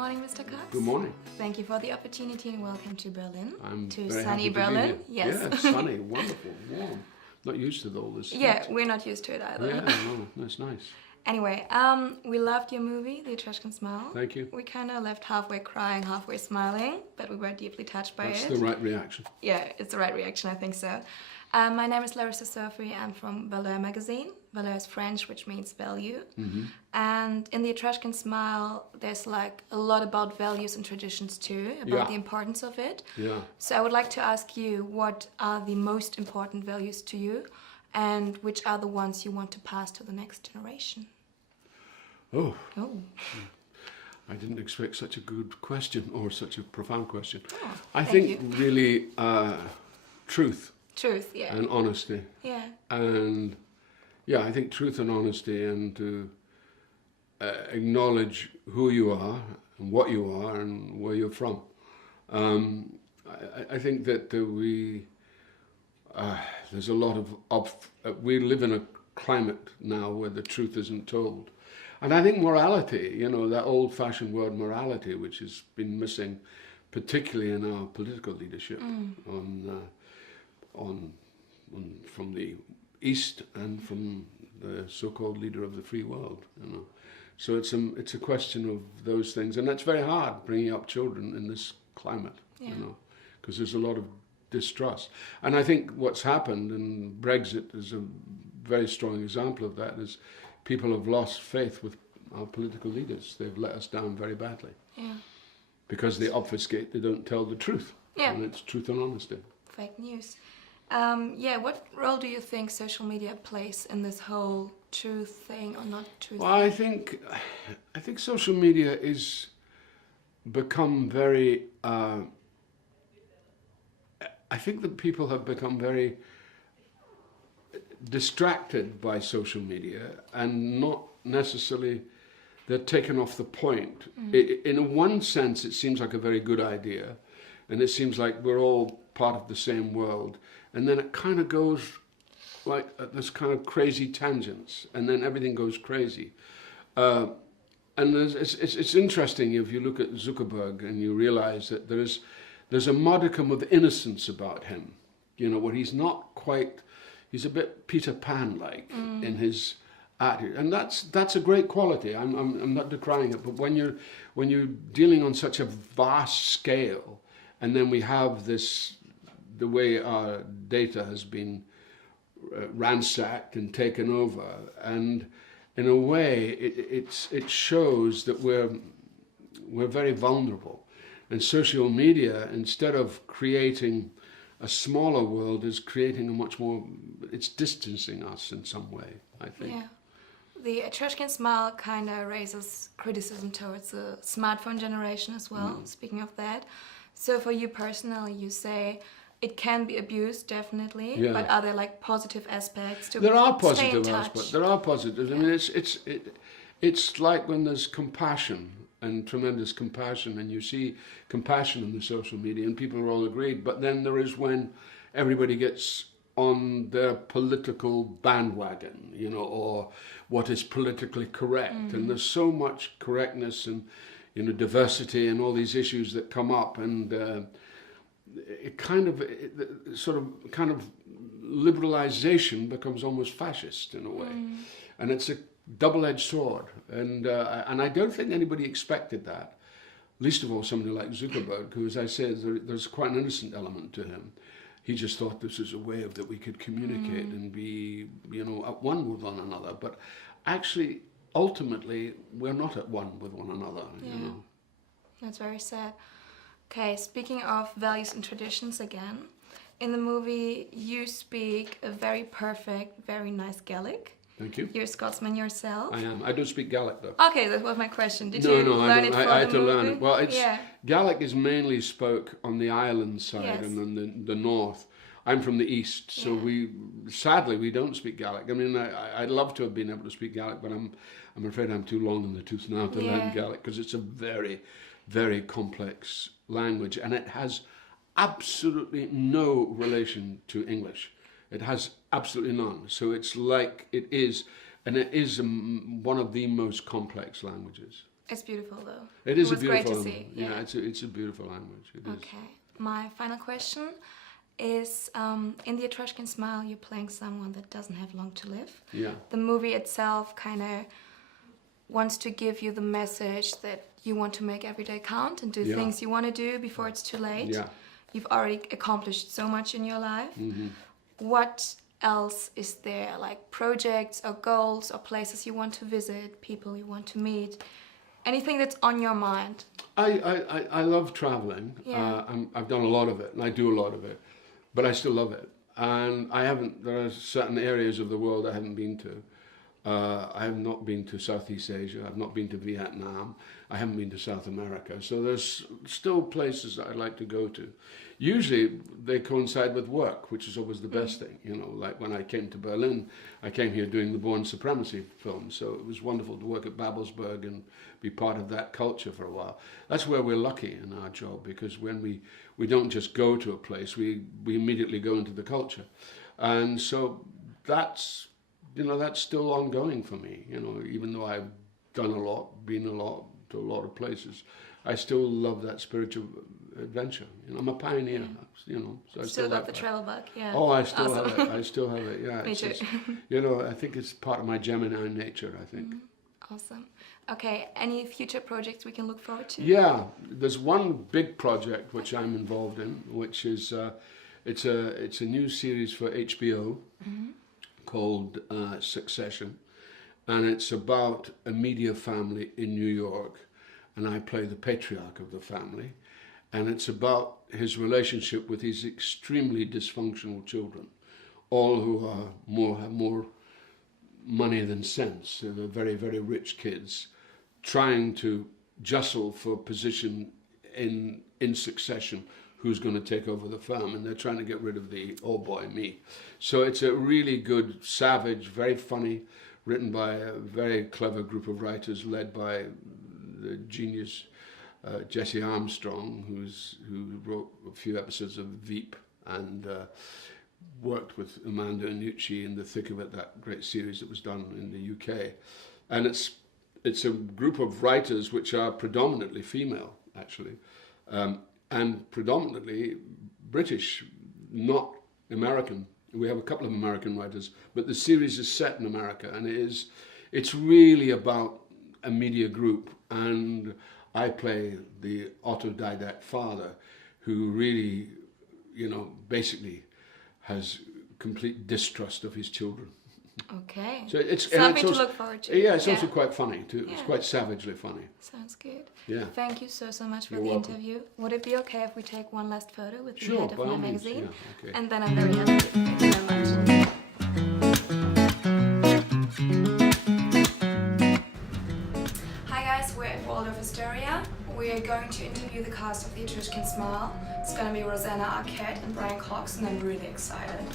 morning, Mr. Cox. Good morning. Thank you for the opportunity and welcome to Berlin. I'm to very sunny happy to Berlin. be here. Yes. Yeah, sunny, wonderful, warm. Not used to all this. Yeah, we're not used to it either. Yeah, no, that's nice. Anyway, we loved your movie, The Etruscan Smile. Thank you. We kind of left halfway crying, halfway smiling, but we were deeply touched by That's it. the right reaction. Yeah, it's the right reaction, I think so. My name is Larissa Surfy. I'm from VALEUR magazine. VALEUR is French, which means value. Mm-hmm. And in The Etruscan Smile, there's like a lot about values and traditions too, about the importance of it. Yeah. So I would like to ask you, what are the most important values to you, and which are the ones you want to pass to the next generation? Oh. Oh. I didn't expect such a good question, or such a profound question. Oh, I thank think really truth. Truth, yeah. And honesty. Yeah. And yeah, I think truth and honesty, and to acknowledge who you are and what you are and where you're from. I think that there's a lot of we live in a climate now where the truth isn't told. And I think morality, you know, that old-fashioned word morality, which has been missing, particularly in our political leadership, from the East and from the so-called leader of the free world, you know. So it's a question of those things, and that's very hard, bringing up children in this climate, you know, because there's a lot of distrust. And I think what's happened, and Brexit is a very strong example of that, is people have lost faith with our political leaders. They've let us down very badly. Yeah. Because they obfuscate, they don't tell the truth. Yeah. And it's truth and honesty. Fake news. Yeah, what role do you think social media plays in this whole truth thing or not truth Well, thing? I think social media is become very, I think that people have become very distracted by social media, and not necessarily, they're taken off the point. In one sense, it seems like a very good idea, and it seems like we're all part of the same world, and then it kind of goes like this kind of crazy tangents, and then everything goes crazy. And it's interesting if you look at Zuckerberg and you realize that there's a modicum of innocence about him, you know, where he's not quite, he's a bit Peter Pan-like in his attitude, and that's a great quality. I'm not decrying it, but when you're dealing on such a vast scale, and then we have this, the way our data has been ransacked and taken over, and in a way it shows that we're very vulnerable. And social media, instead of creating a smaller world, is creating a much more, it's distancing us in some way, I think. Yeah. The Etruscan Smile kind of raises criticism towards the smartphone generation as well, speaking of that. So for you personally, you say it can be abused, definitely, but are there like positive aspects to There are stay in positive touch? aspects. There are positives. I mean, it's like when there's compassion, and tremendous compassion, and you see compassion in the social media, and people are all agreed. But then there is when everybody gets on their political bandwagon, you know, or what is politically correct. And there's so much correctness and, you know, diversity and all these issues that come up, and it kind of liberalization becomes almost fascist in a way, and it's a double-edged sword, and I don't think anybody expected that. Least of all somebody like Zuckerberg, who, as I said, there's quite an innocent element to him. He just thought this was a way that we could communicate and be, you know, at one with one another. But actually, ultimately, we're not at one with one another. Yeah. You know. That's very sad. Okay, speaking of values and traditions again, in the movie you speak a very perfect, very nice Gaelic. Thank you. You're a Scotsman yourself. I am. I don't speak Gaelic though. Okay, that was my question. Did No, you learn I it don't. for I had the to movie? learn it. Well, it's Yeah. Gaelic is mainly spoke on the island side, Yes. and then the north. I'm from the east, so sadly we don't speak Gaelic. I mean, I'd love to have been able to speak Gaelic, but I'm afraid I'm too long in the tooth now to learn Gaelic, because it's a very, very complex language, and it has absolutely no relation to English. It has absolutely none. So it's like it is, and it is one of the most complex languages. It's beautiful though. It is a was great beautiful to language. see. Yeah, it's a beautiful language. It is. Okay. My final question is, in the Etruscan Smile, you're playing someone that doesn't have long to live. Yeah. The movie itself kind of wants to give you the message that you want to make every day count and do Yeah. things you want to do before it's too late. Yeah. You've already accomplished so much in your life. Mm-hmm. What else is there, like projects or goals or places you want to visit, people you want to meet, anything that's on your mind? I love traveling. Yeah. I've done a lot of it, and I do a lot of it, but I still love it. And there are certain areas of the world I haven't been to. I have not been to Southeast Asia. I've not been to Vietnam. I haven't been to South America. So there's still places that I'd like to go to. Usually they coincide with work, which is always the best thing. You know, like when I came to Berlin, I came here doing the Born Supremacy film. So it was wonderful to work at Babelsberg and be part of that culture for a while. That's where we're lucky in our job, because when we don't just go to a place, we immediately go into the culture. And so that's still ongoing for me. You know, even though I've done a lot, been to a lot of places, I still love that spiritual adventure. You know, I'm a pioneer. You know, so I Still got like the that. travel bug, yeah. Oh, I still Awesome. have it. I still have it. Yeah. Me too. You know, I think it's part of my Gemini nature. I think. Awesome. Okay, any future projects we can look forward to? Yeah, there's one big project which I'm involved in, which is it's a new series for HBO called Succession, and it's about a media family in New York, and I play the patriarch of the family, and it's about his relationship with his extremely dysfunctional children, all who have more money than sense. They're very, very rich kids trying to jostle for position in succession, who's going to take over the firm, and they're trying to get rid of the old boy, me. So it's a really good, savage, very funny, written by a very clever group of writers led by the genius Jesse Armstrong, who wrote a few episodes of Veep and worked with Amanda Annucci in the thick of it, that great series that was done in the UK. And it's a group of writers which are predominantly female, actually, and predominantly British, not American. We have a couple of American writers, but the series is set in America, and it's really about a media group, and I play the autodidact father who really, you know, basically has complete distrust of his children. Okay. So it's something also, to look forward to. Yeah, it's also quite funny too. Yeah. It's quite savagely funny. Sounds good. Yeah. Thank you so much for You're the welcome. interview. Would it be okay if we take one last photo with the Sure, head of by my all means. magazine? Yeah, okay. And then I'm very happy. Thank you very much. Hi guys, we're at Waldorf Astoria. We're going to interview the cast of the Etruscan Smile. It's going to be Rosanna Arquette and Brian Cox, and I'm really excited.